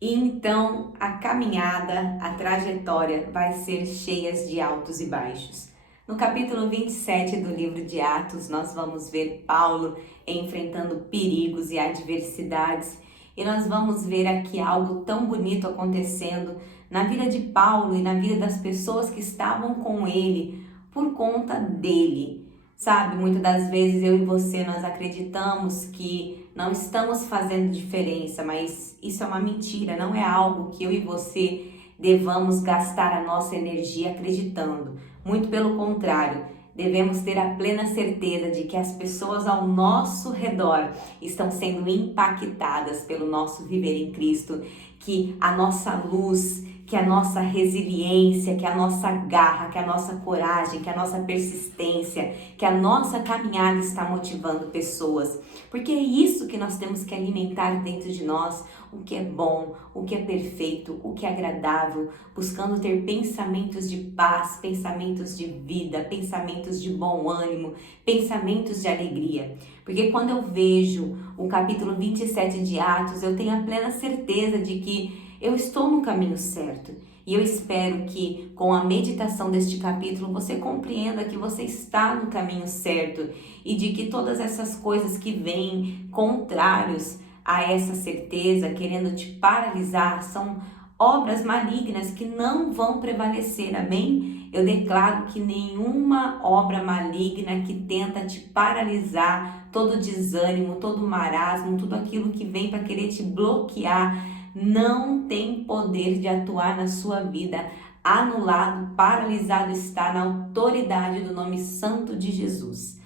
Então, a caminhada, a trajetória vai ser cheia de altos e baixos. No capítulo 27 do livro de Atos, nós vamos ver Paulo enfrentando perigos e adversidades, e nós vamos ver aqui algo tão bonito acontecendo na vida de Paulo e na vida das pessoas que estavam com ele por conta dele. Sabe, muitas das vezes eu e você nós acreditamos que não estamos fazendo diferença, mas isso é uma mentira, não é algo que eu e você devamos gastar a nossa energia acreditando. Muito pelo contrário, devemos ter a plena certeza de que as pessoas ao nosso redor estão sendo impactadas pelo nosso viver em Cristo, que a nossa luz, que a nossa resiliência, que a nossa garra, que a nossa coragem, que a nossa persistência, que a nossa caminhada está motivando pessoas. Porque é isso que nós temos que alimentar dentro de nós, o que é bom, o que é perfeito, o que é agradável, buscando ter pensamentos de paz, pensamentos de vida, pensamentos de bom ânimo, pensamentos de alegria. Porque quando eu vejo o capítulo 27 de Atos, eu tenho a plena certeza de que eu estou no caminho certo. E eu espero que com a meditação deste capítulo você compreenda que você está no caminho certo e de que todas essas coisas que vêm contrários a essa certeza, querendo te paralisar, são obras malignas que não vão prevalecer, amém? Eu declaro que nenhuma obra maligna que tenta te paralisar, todo desânimo, todo marasmo, tudo aquilo que vem para querer te bloquear, não tem poder de atuar na sua vida. Anulado, paralisado está na autoridade do nome santo de Jesus.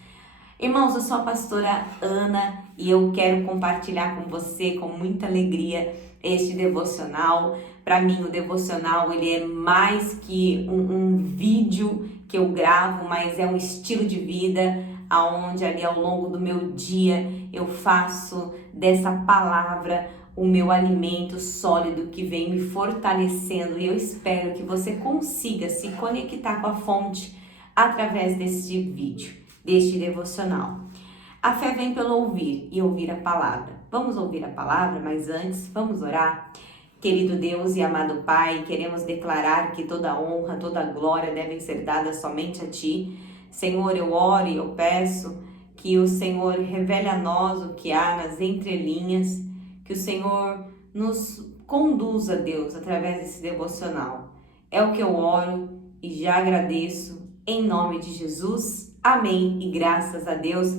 Irmãos, eu sou a pastora Ana e eu quero compartilhar com você com muita alegria este devocional. Para mim, o devocional ele é mais que um vídeo que eu gravo, mas é um estilo de vida, aonde ali ao longo do meu dia eu faço dessa palavra o meu alimento sólido que vem me fortalecendo, e eu espero que você consiga se conectar com a fonte através deste vídeo, deste devocional. A fé vem pelo ouvir e ouvir a palavra. Vamos ouvir a palavra, mas antes vamos orar. Querido Deus e amado Pai, queremos declarar que toda honra, toda glória devem ser dadas somente a Ti. Senhor, eu oro e eu peço que o Senhor revele a nós o que há nas entrelinhas, que o Senhor nos conduza, Deus, através desse devocional. É o que eu oro e já agradeço, em nome de Jesus. Amém e graças a Deus.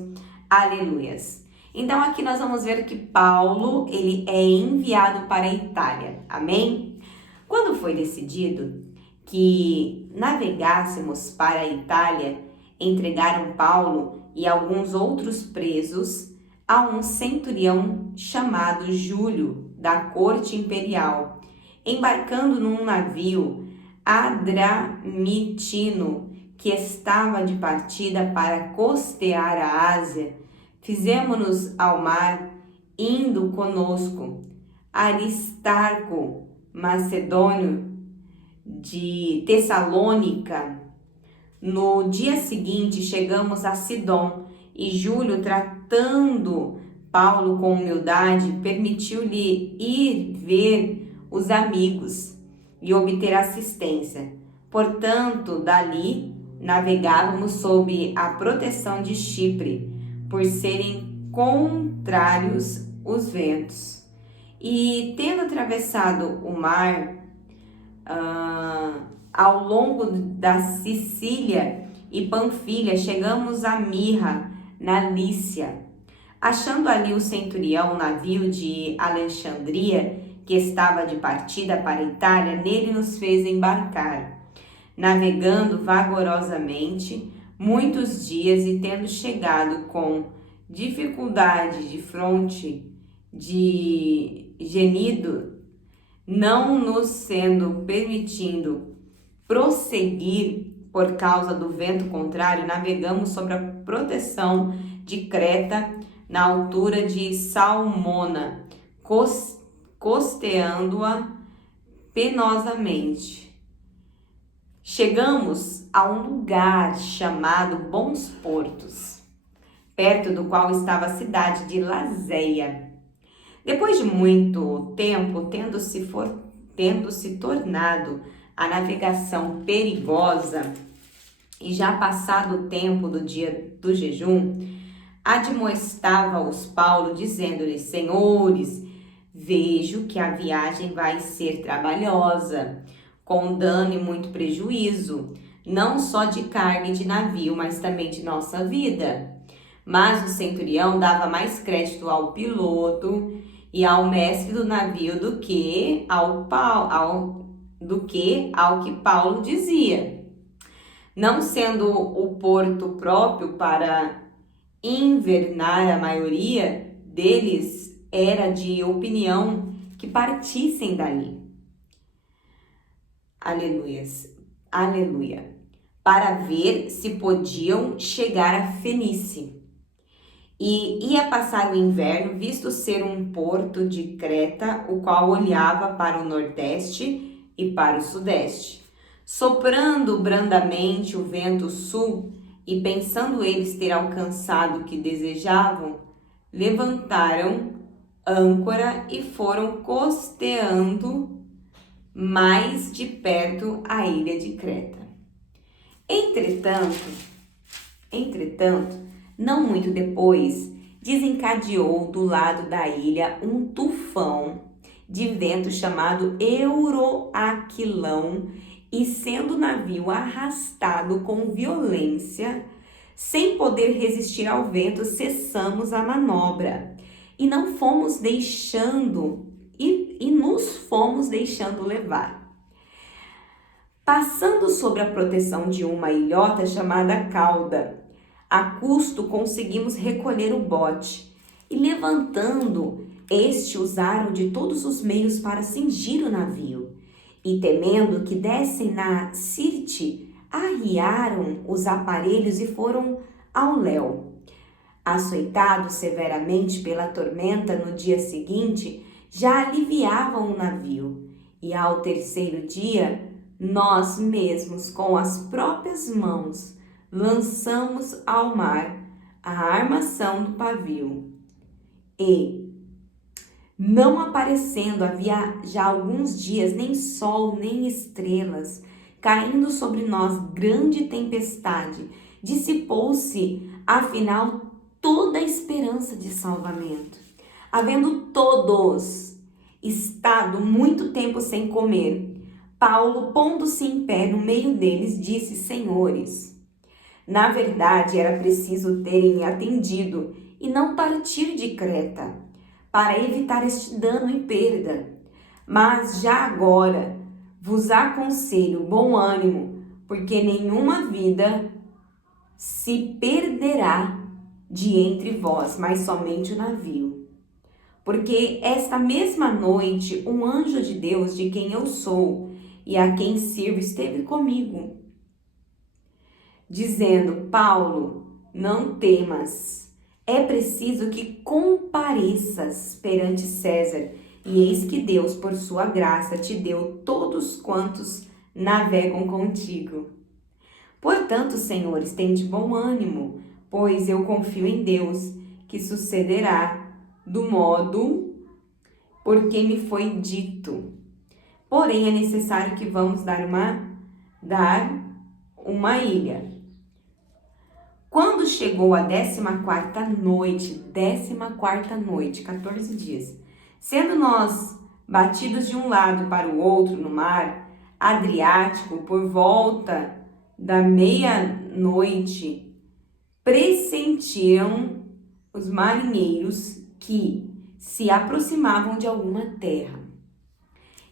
Aleluias. Então aqui nós vamos ver que Paulo, ele é enviado para a Itália. Amém? Quando foi decidido que navegássemos para a Itália, entregaram Paulo e alguns outros presos a um centurião chamado Júlio, da corte imperial, embarcando num navio adramitino que estava de partida para costear a Ásia. Fizemo-nos ao mar, indo conosco Aristarco, macedônio de Tessalônica. No dia seguinte chegamos a Sidom e Júlio, tratando Paulo com humildade, permitiu-lhe ir ver os amigos e obter assistência. Portanto, dali navegávamos sob a proteção de Chipre, por serem contrários os ventos. E tendo atravessado o mar, ao longo da Sicília e Panfilha, chegamos a Mirra, na Lícia. Achando ali o centurião, um navio de Alexandria, que estava de partida para a Itália, nele nos fez embarcar. Navegando vagarosamente muitos dias e tendo chegado com dificuldade de fronte de Genido, não nos sendo permitindo prosseguir por causa do vento contrário, navegamos sob a proteção de Creta, na altura de Salmona, costeando-a penosamente. Chegamos a um lugar chamado Bons Portos, perto do qual estava a cidade de Lazéia. Depois de muito tempo, tendo se tornado a navegação perigosa e já passado o tempo do dia do jejum, admoestava-os Paulo, dizendo-lhes: Senhores, vejo que a viagem vai ser trabalhosa, com dano e muito prejuízo, não só de carga e de navio, mas também de nossa vida. Mas o centurião dava mais crédito ao piloto e ao mestre do navio do que ao que Paulo dizia. Não sendo o porto próprio para invernar, a maioria deles era de opinião que partissem dali. Aleluias, aleluia. Para ver se podiam chegar a Fenícia. E ia passar o inverno, visto ser um porto de Creta, o qual olhava para o nordeste e para o sudeste. Soprando brandamente o vento sul, e pensando eles ter alcançado o que desejavam, levantaram âncora e foram costeando mais de perto a ilha de Creta. Entretanto, não muito depois, desencadeou do lado da ilha um tufão de vento chamado Euroaquilão, e sendo o navio arrastado com violência, sem poder resistir ao vento, cessamos a manobra e nos fomos deixando levar. Passando sob a proteção de uma ilhota chamada Cauda, a custo conseguimos recolher o bote e, levantando, usaram de todos os meios para cingir o navio. E temendo que dessem na Sirte, arriaram os aparelhos e foram ao léu. Açoitados severamente pela tormenta no dia seguinte, já aliviavam o navio. E ao terceiro dia, nós mesmos, com as próprias mãos, lançamos ao mar a armação do pavio. E, não aparecendo havia já alguns dias nem sol nem estrelas, caindo sobre nós grande tempestade, dissipou-se afinal toda a esperança de salvamento. Havendo todos estado muito tempo sem comer, Paulo, pondo-se em pé no meio deles, disse: Senhores, na verdade era preciso terem me atendido e não partir de Creta, para evitar este dano e perda. Mas já agora vos aconselho bom ânimo, porque nenhuma vida se perderá de entre vós, mas somente o navio. Porque esta mesma noite um anjo de Deus, de quem eu sou e a quem sirvo, esteve comigo, dizendo: Paulo, não temas. É preciso que compareças perante César, e eis que Deus, por sua graça, te deu todos quantos navegam contigo. Portanto, senhores, tende bom ânimo, pois eu confio em Deus, que sucederá do modo por que me foi dito. Porém, é necessário que vamos dar uma ilha. Quando chegou a 14ª noite, 14 dias, sendo nós batidos de um lado para o outro no mar Adriático, por volta da meia-noite, pressentiram os marinheiros que se aproximavam de alguma terra.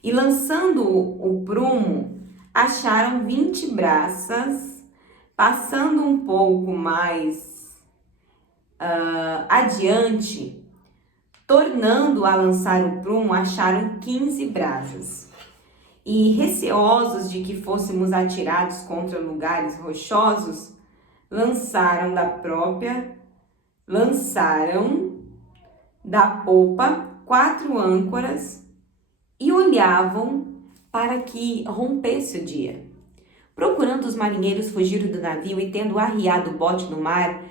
E lançando o prumo, acharam 20 braças. Passando um pouco mais adiante, tornando a lançar o prumo, acharam 15 brasas. E receosos de que fôssemos atirados contra lugares rochosos, lançaram da popa 4 âncoras e olhavam para que rompesse o dia. Procurando os marinheiros fugiram do navio e, tendo arriado o bote no mar,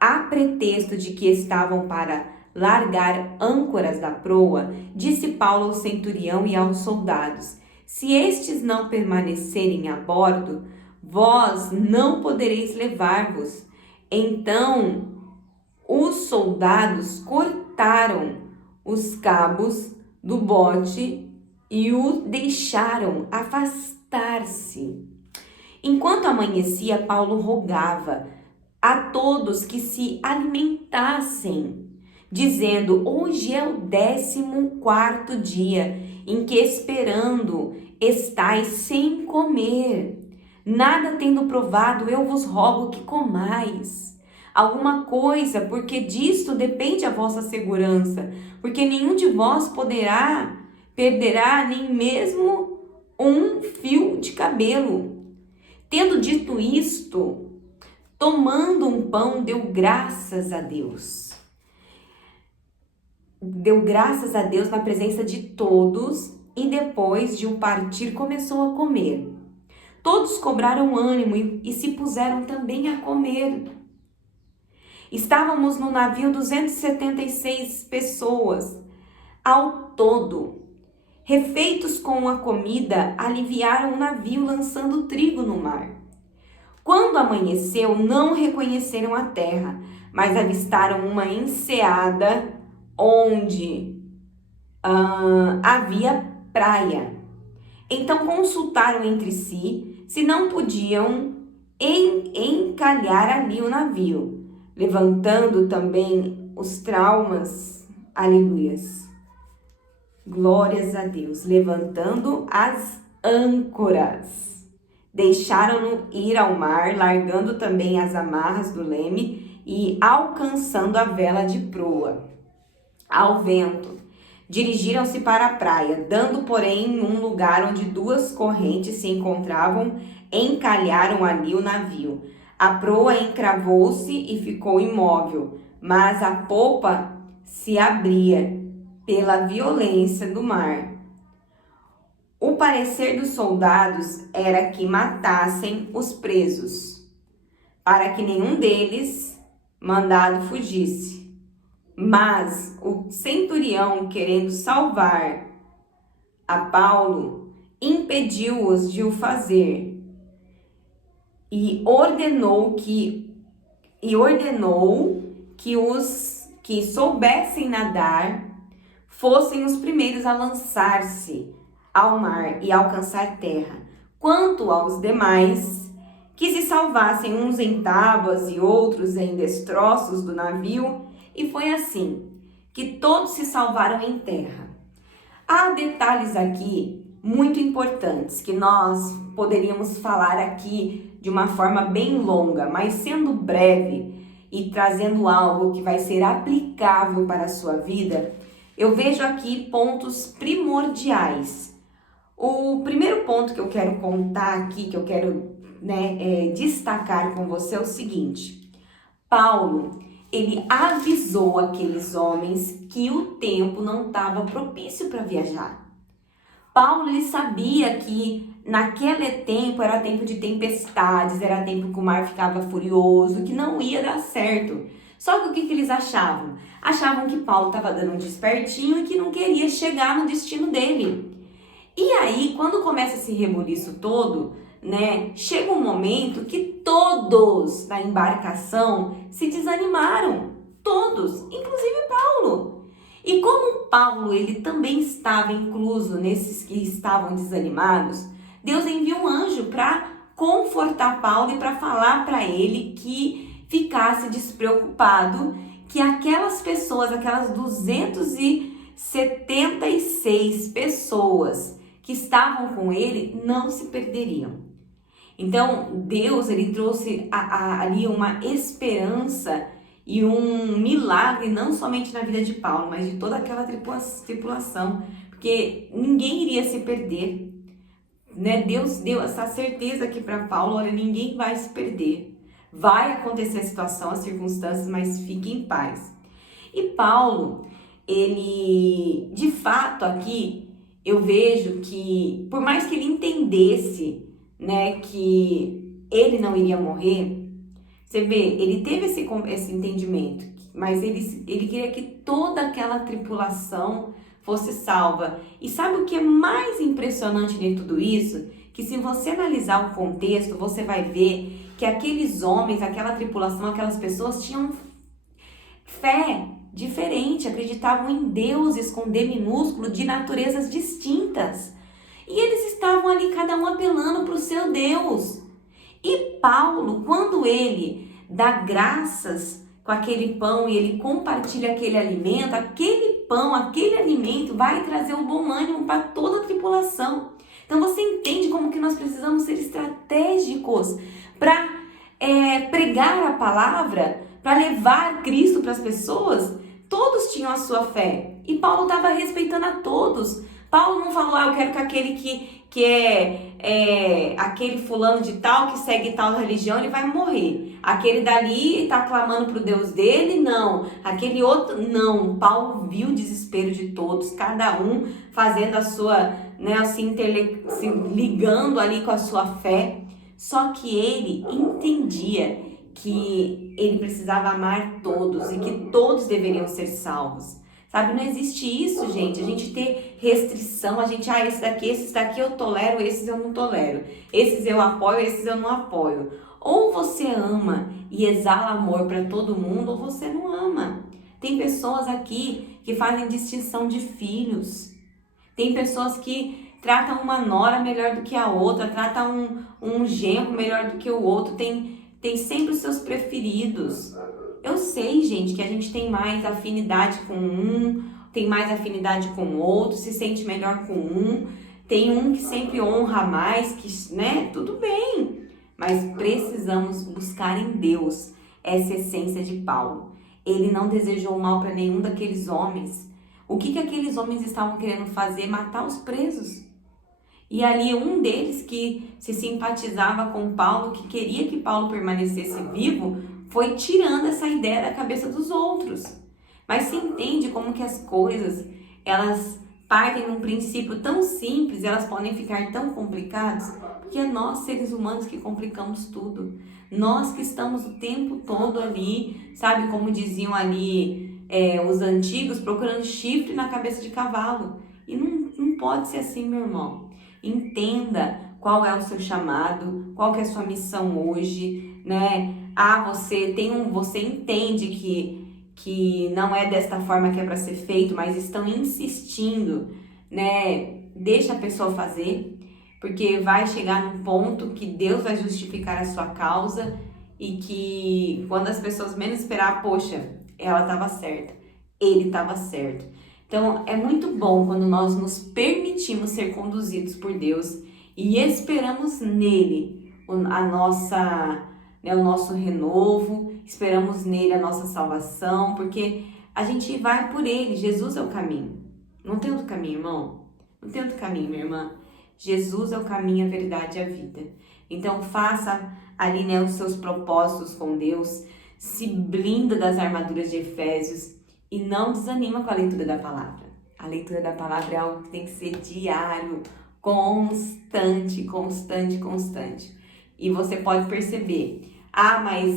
a pretexto de que estavam para largar âncoras da proa, disse Paulo ao centurião e aos soldados: se estes não permanecerem a bordo, vós não podereis levar-vos. Então os soldados cortaram os cabos do bote e o deixaram afastar-se. Enquanto amanhecia, Paulo rogava a todos que se alimentassem, dizendo: hoje é o 14º dia em que esperando estais sem comer. Nada tendo provado, eu vos rogo que comais alguma coisa, porque disto depende a vossa segurança, porque nenhum de vós perderá nem mesmo um fio de cabelo. Tendo dito isto, tomando um pão, deu graças a Deus. Deu graças a Deus na presença de todos e depois de o partir começou a comer. Todos cobraram ânimo e se puseram também a comer. Estávamos no navio 276 pessoas ao todo. Refeitos com a comida, aliviaram o navio lançando trigo no mar. Quando amanheceu, não reconheceram a terra, mas avistaram uma enseada onde havia praia. Então consultaram entre si se não podiam encalhar ali o navio, levantando também os traumas, aleluias, glórias a Deus, levantando as âncoras. Deixaram-no ir ao mar, largando também as amarras do leme e alcançando a vela de proa ao vento. Dirigiram-se para a praia, dando, porém, um lugar onde duas correntes se encontravam, encalharam ali o navio. A proa encravou-se e ficou imóvel, mas a popa se abria pela violência do mar. O parecer dos soldados era que matassem os presos, para que nenhum deles mandado fugisse. Mas o centurião, querendo salvar a Paulo, impediu-os de o fazer e ordenou que os que soubessem nadar fossem os primeiros a lançar-se ao mar e alcançar terra. Quanto aos demais, que se salvassem uns em tábuas e outros em destroços do navio, e foi assim que todos se salvaram em terra. Há detalhes aqui muito importantes que nós poderíamos falar aqui de uma forma bem longa, mas sendo breve e trazendo algo que vai ser aplicável para a sua vida, eu vejo aqui pontos primordiais. O primeiro ponto que eu quero contar aqui, que eu quero destacar com você é o seguinte: Paulo, ele avisou aqueles homens que o tempo não estava propício para viajar. Paulo, ele sabia que naquele tempo era tempo de tempestades, era tempo que o mar ficava furioso, que não ia dar certo. Só que o que eles achavam? Achavam que Paulo estava dando um despertinho e que não queria chegar no destino dele. E aí, quando começa esse rebuliço todo, chega um momento que todos na embarcação se desanimaram, todos, inclusive Paulo. E como Paulo, ele também estava incluso nesses que estavam desanimados, Deus envia um anjo para confortar Paulo e para falar para ele que ficasse despreocupado, que aquelas pessoas, aquelas 276 pessoas que estavam com ele, não se perderiam. Então, Deus, ele trouxe ali uma esperança e um milagre, não somente na vida de Paulo, mas de toda aquela tripulação, porque ninguém iria se perder, Deus deu essa certeza aqui para Paulo: olha, ninguém vai se perder. Vai acontecer a situação, as circunstâncias, mas fique em paz. E Paulo, ele, de fato, aqui, eu vejo que, por mais que ele entendesse, que ele não iria morrer, você vê, ele teve esse entendimento mas ele queria que toda aquela tripulação fosse salva. E sabe o que é mais impressionante de tudo isso? Que se você analisar o contexto, você vai ver que aqueles homens, aquela tripulação, aquelas pessoas tinham fé diferente, acreditavam em deuses com D minúsculo de naturezas distintas. E eles estavam ali, cada um apelando para o seu Deus. E Paulo, quando ele dá graças com aquele pão e ele compartilha aquele alimento, aquele pão, aquele alimento vai trazer um bom ânimo para toda a tripulação. Então você entende como que nós precisamos ser estratégicos para pregar a palavra, para levar Cristo para as pessoas. Todos tinham a sua fé e Paulo estava respeitando a todos. Paulo não falou, eu quero que aquele que é aquele fulano de tal, que segue tal religião, ele vai morrer. Aquele dali está clamando para o Deus dele, não. Aquele outro, não. Paulo viu o desespero de todos, cada um fazendo a sua, se ligando ali com a sua fé. Só que ele entendia que ele precisava amar todos e que todos deveriam ser salvos. Sabe, não existe isso, gente. A gente ter restrição, a gente, esses daqui eu tolero, esses eu não tolero. Esses eu apoio, esses eu não apoio. Ou você ama e exala amor para todo mundo, ou você não ama. Tem pessoas aqui que fazem distinção de filhos. Tem pessoas que tratam uma nora melhor do que a outra, tratam um genro melhor do que o outro. Tem sempre os seus preferidos. Eu sei, gente, que a gente tem mais afinidade com um, tem mais afinidade com o outro, se sente melhor com um, tem um que sempre honra mais, tudo bem. Mas precisamos buscar em Deus essa essência de Paulo. Ele não desejou mal para nenhum daqueles homens. O que aqueles homens estavam querendo fazer? Matar os presos. E ali um deles que se simpatizava com Paulo, que queria que Paulo permanecesse vivo, foi tirando essa ideia da cabeça dos outros. Mas se entende como que as coisas, elas partem de um princípio tão simples, elas podem ficar tão complicadas, porque é nós, seres humanos, que complicamos tudo. Nós que estamos o tempo todo ali, sabe, como diziam ali os antigos, procurando chifre na cabeça de cavalo. E não pode ser assim, meu irmão. Entenda qual é o seu chamado, qual que é a sua missão hoje, né? Você entende que não é desta forma que é para ser feito, mas estão insistindo, né? Deixa a pessoa fazer, porque vai chegar num ponto que Deus vai justificar a sua causa e que quando as pessoas menos esperar, poxa, ela estava certa, ele estava certo. Então é muito bom quando nós nos permitimos ser conduzidos por Deus e esperamos nele o nosso renovo, esperamos nele a nossa salvação, porque a gente vai por ele. Jesus é o caminho. Não tem outro caminho, irmão. Não tem outro caminho, minha irmã. Jesus é o caminho, a verdade e a vida. Então faça ali, os seus propósitos com Deus, se blinda das armaduras de Efésios e não desanima com a leitura da palavra. A leitura da palavra é algo que tem que ser diário, constante. E você pode perceber, mas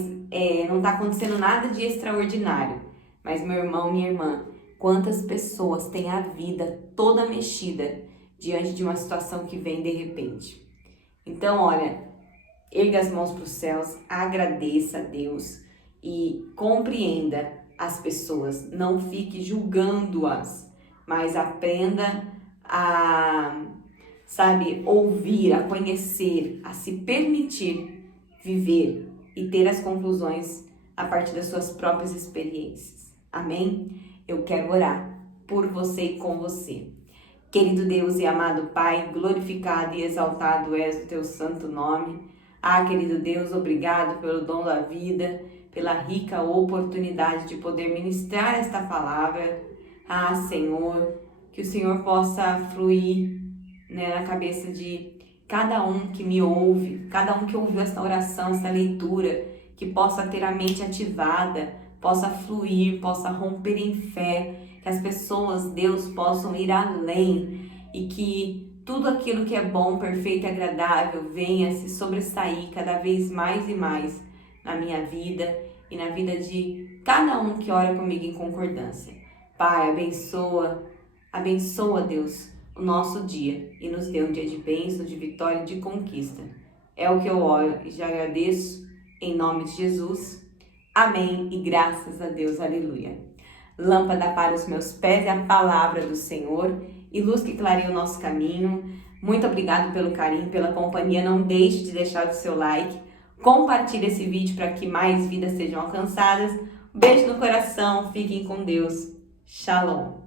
não está acontecendo nada de extraordinário. Mas meu irmão, minha irmã, quantas pessoas têm a vida toda mexida diante de uma situação que vem de repente? Então, olha, erga as mãos para os céus, agradeça a Deus e compreenda as pessoas. Não fique julgando-as, mas aprenda a, ouvir, a conhecer, a se permitir viver e ter as conclusões a partir das suas próprias experiências. Amém? Eu quero orar por você e com você. Querido Deus e amado Pai, glorificado e exaltado és o teu santo nome. Querido Deus, obrigado pelo dom da vida, pela rica oportunidade de poder ministrar esta palavra. Senhor, que o Senhor possa fluir, na cabeça de cada um que me ouve, cada um que ouviu esta oração, esta leitura, que possa ter a mente ativada, possa fluir, possa romper em fé, que as pessoas, Deus, possam ir além e que tudo aquilo que é bom, perfeito e agradável venha se sobressair cada vez mais e mais na minha vida e na vida de cada um que ora comigo em concordância. Pai, abençoa, Deus, o nosso dia e nos dê um dia de bênção, de vitória e de conquista. É o que eu oro e já agradeço em nome de Jesus. Amém e graças a Deus, aleluia. Lâmpada para os meus pés é a palavra do Senhor e luz que clareia o nosso caminho. Muito obrigado pelo carinho, pela companhia. Não deixe de deixar o seu like. Compartilhe esse vídeo para que mais vidas sejam alcançadas. Beijo no coração. Fiquem com Deus. Shalom.